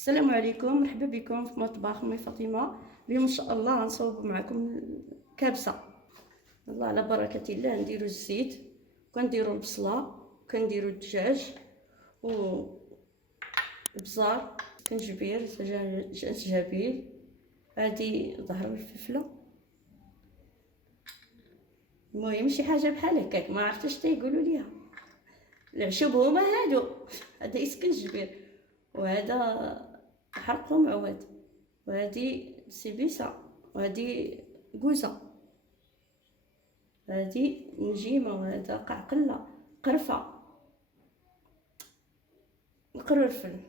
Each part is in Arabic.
السلام عليكم، مرحبا بكم في مطبخ امي فاطمه. اليوم ان شاء الله غنصاوب معكم كبسه. الله على بركه الله. نديرو الزيت، كنديرو البصله، كنديرو الدجاج والبزار، كنجبير، جنجبيل، هادي ظهر الفلفله. المهم شي حاجه بحال هكاك، ما عرفتش حتى يقولوا ليها. العشوب هما هادو، هذا اسكنجبير، وهذا حرق معواد، وهذه سيبيسه، وهذه كوزه، هذه نجيمه، وهذا قعقله، قرفه، قرنفل،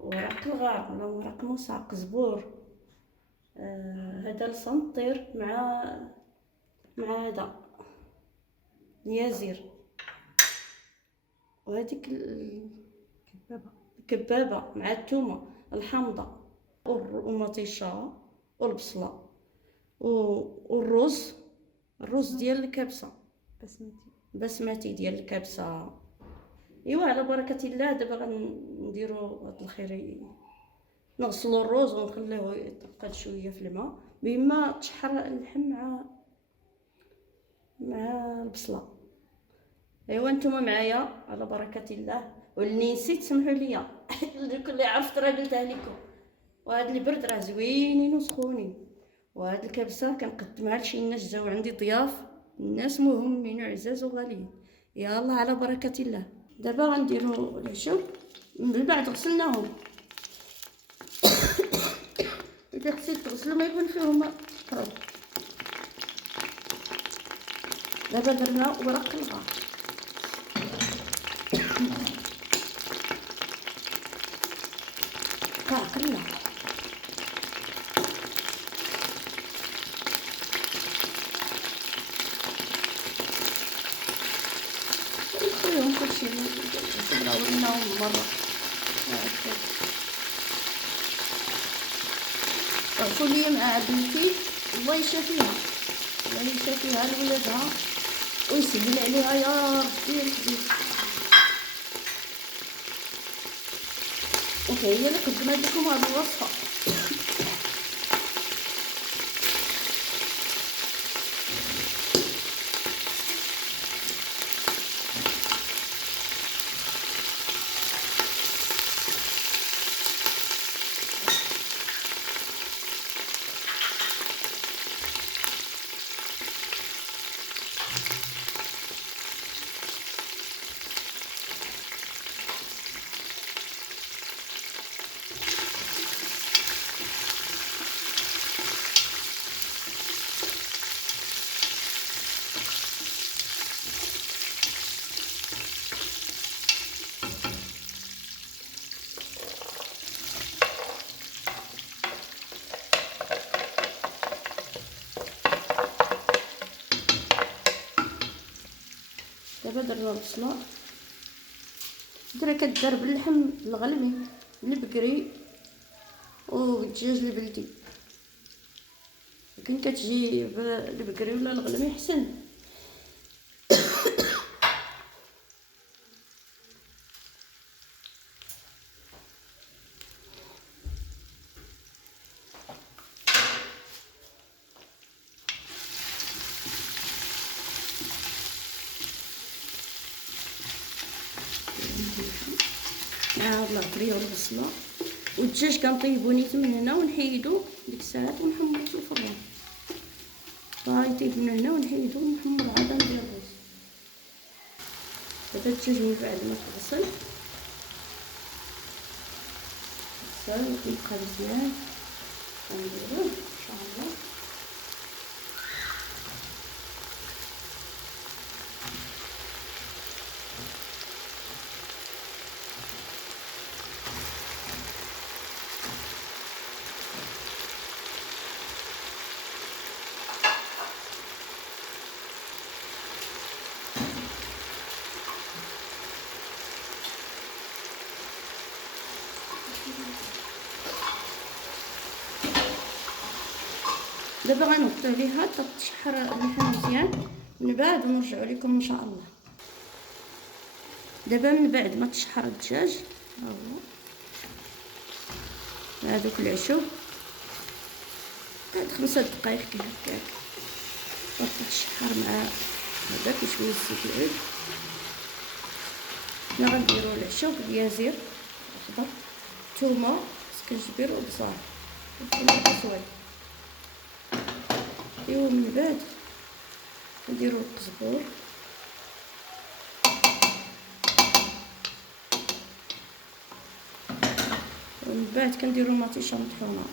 ورق الغار ولا ورق موسق، زبور، هذا الصنطير مع هذا اليازير، وهذيك الكبابه مع الثومه، الحامضه والمطيشه والبصله والرز، الرز ديال الكبسه، بسمتي ديال الكبسه. ايوا على بركه الله. دابا غنديروا هاد الخير، نغسلوا الرز ونخليوه يتقاد شويه في الماء بما تشحر اللحم مع البصله. ايوا نتوما معايا على بركه الله. واللي نسيت سمحوا لي، اللي عرفت راه قلتها لكم. وهاد البرد راه زوينين وسخونين، وهاد الكبسه كنقدمها لشي الناس جاو عندي ضياف، الناس مهمين وعزاز وغاليين. يلا على بركه الله. دابا غنديرو العشب من بعد غسلناهم. اذا خصيت تغسلو ما يكون فيهم تراب. دابا درنا ورق الغار، قلنا نخليهم كلشي وريناهم مرة. عرفوا لي مع بنتي، الله يشافيها، الله يشافيها لولادها ويسهل عليها يا ربي الكبير. وهي اللي قدمت لكم هذه الوصفه. دابا درنا البصله، درا كدار باللحم الغلمي البقري والدجاج البلدي، لكن كتجي بالبقري ولا الغلمي حسن. مع هاد العطريه والبصله والدجاج كنطيبو نيت من هنا ونحيدو ديك الساعات ونحمرو في الفران. يطيب من هنا ونحيدو ونحمر عاد ندير الرز. دابا الدجاج من بعد ما تغسل وكيبقى مزيان غنديروه ان شاء الله. دابا غنوطيو عليها حتى تشحر اللحم مزيان، من بعد نرجعو لكم ان شاء الله. دابا من بعد ما تشحر الدجاج ها هو مع دوك العشب. هاد 5 دقائق كي هكاك صافي تشحر مع هذاك وشويه زيت العود. حنا غنديرو العشب، اليازير اخضر، الثومه، سكنجبير وبصل وفلفل اسود. ايوا من بعد نديرو القزبور ومن بعد كنديرو المطيشه مطحونه.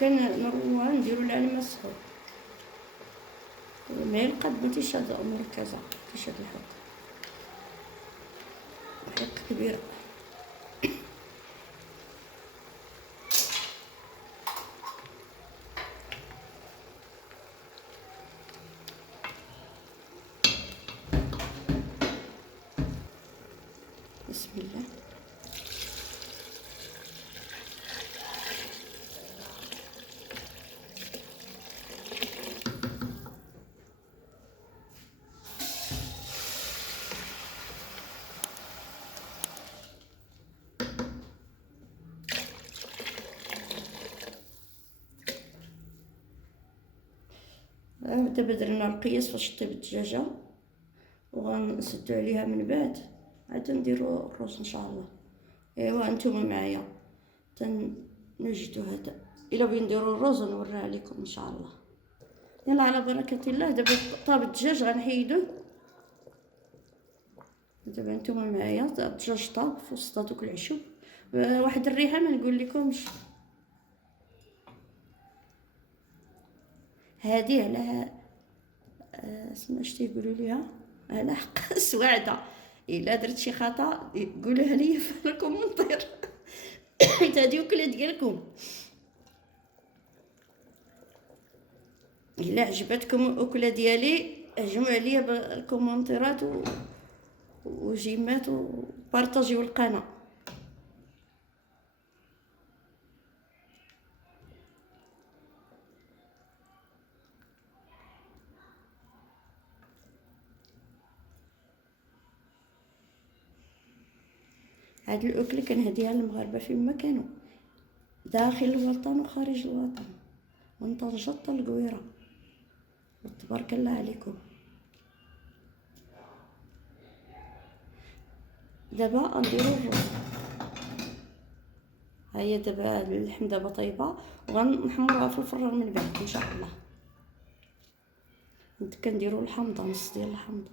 كنروها نديرو لها الماء سخون، معلقه مطيشه مركزه، مطيشه الحب، معلقه كبيره. بسم الله. دابا درنا القياس فاش طيب الدجاجه وغنسدو عليها. من بعد عاد نديرو الرز ان شاء الله. ايوا نتوما معايا تنوجدو هذا. الا بغينا نديرو الرز نوريها لكم ان شاء الله. يلا على بركه الله. دابا طاب الدجاج غنحيدوه. دابا نتوما معايا الدجاج طاب في وسط هذوك العشب. واحد الريحه ما نقول لكمش. هذه على اسمها اش تيقولوا ليها، على حق السواعده. الا درت شي خطا قولوها لي في الكومونتير حيت هذه وكله ديالكم. الا عجبتكم الاكله ديالي هجموا عليا بالكومونتيرات وجيمات وبارطاجيو القناه. هاد الاكله كنهديها للمغاربه فين ما كانوا، داخل الوطن وخارج الوطن، من طنجة للقويره. تبارك الله عليكم. دابا نديرو الرز. هيا دابا اللحم دابا طيبه وغنحمروها في الفران من بعد ان شاء الله. كنديرو الحامضه، نص ديال الحامضه.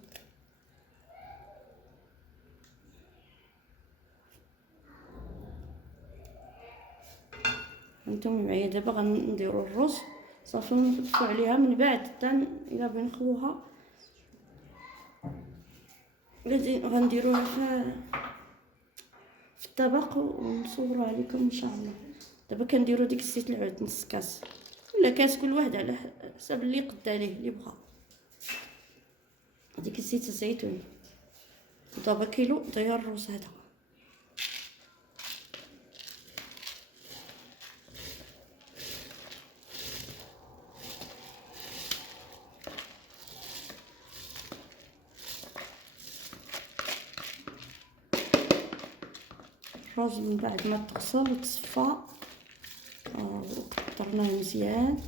هانتوما معايا. دابا غنديرو الرز صافي نطفو عليها. من بعد حتى الا بغينا نخوها غنديروها في الطبق ونصورها لكم ان شاء الله. دابا كنديرو ديك الزيت العود نص كاس ولا كاس، كل واحد على حسب اللي قد عليه اللي بغا. ديك الزيت الزيتون. دابا كيلو ديال الرز هذا. الرز من بعد ما تغسل وتصفى وقطرناه مزيان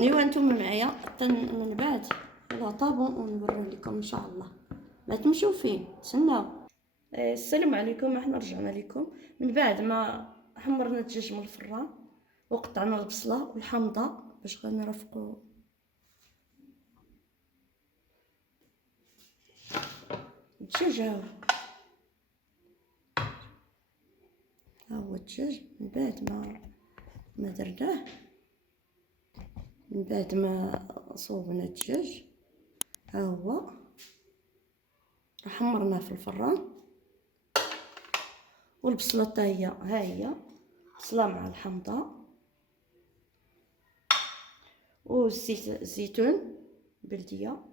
ايوا نتوما معايا حتى من بعد الا طابوا ونوريه لكم ان شاء الله. ما تمشيو فين، تسناو. السلام عليكم. احنا رجعنا لكم من بعد ما حمرنا الدجاج من الفران وقطعنا البصله والحامضه باش غنرافقوا الدجاج. ها هو الدجاج. من بعد ما درناه، من بعد ما صوبنا الدجاج ها هو حمرناه في الفران. والبصله حتى هي ها هي بصله مع الحامضه والزيت الزيتون بلديه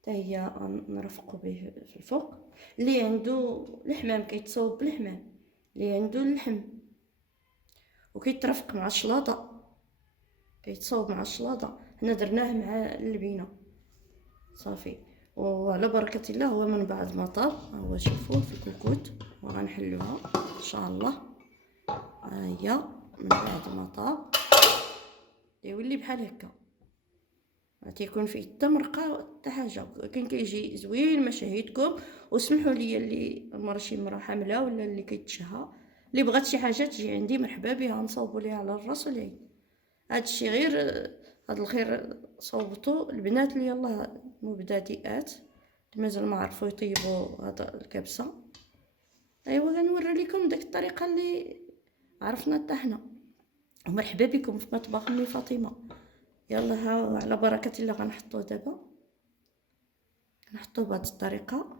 حتى هي نرفقوا به في الفوق. اللي عنده الحمام كيتصاوب بالحمام، اللي عنده اللحم وكيترفق مع الشلاضه كيتصاوب مع الشلاضه. حنا درناه مع اللبينه صافي. وعلى بركه الله هو من بعد ما طاب هو شوفوه في الكوكوت وغنحلوها ان شاء الله. ها هي من بعد ما طاب يولي بحال هكا، ما تيكون فيه حتى مرقه حتى حاجه، كان كيجي زوين. مشاهدكم وسمحوا لي اللي شي مرا حامله ولا اللي كيتشهى اللي بغات شي حاجه تجي عندي مرحبا بها، نصاوبوا ليها على الراس والعين. هادشي غير هاد الخير صوبتو البنات اللي يلاه مبتدئات مازال ما عرفوا يطيبوا هاد الكبسه. ايوا غنوري لكم داك الطريقه اللي عرفنا حتى حنا. ومرحبا بكم في مطبخ امي فاطمه. يلا ها على بركه الله غنحطوه دابا، نحطوه بهذه الطريقه.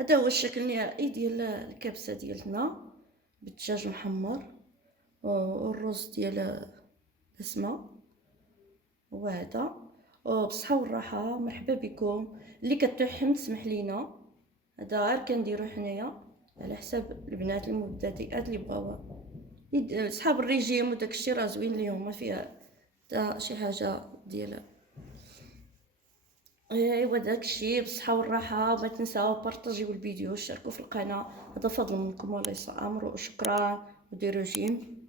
هذا هو الشكل النهائي ديال الكبسه ديالنا بالدجاج محمر والرز ديال بسمه. وهذا وبصحه والراحه. مرحبا بكم. اللي كتوحم تسمح لينا، هذا غير كنديرو حنايا على حساب البنات المبتدئات اللي بغاو صحاب الريجيم وداكشي راه زوين ليهم، ما فيها حتى شي حاجه ديال. ايوا داكشي بالصحه والراحه. ما تنساو بارطاجيو الفيديو وشاركوا في القناه، هذا فضل منكم وليس امر. وشكرا وديروا جيم.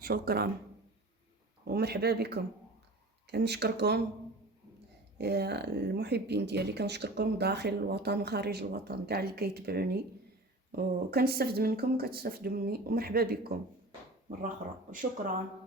شكرا ومرحبا بكم. كنشكركم المحبين ديالي، كنشكركم داخل الوطن وخارج الوطن كاع اللي كيتبعوني، وكنستافد منكم وكتستافدوا مني. ومرحبا بكم مره اخرى وشكرا.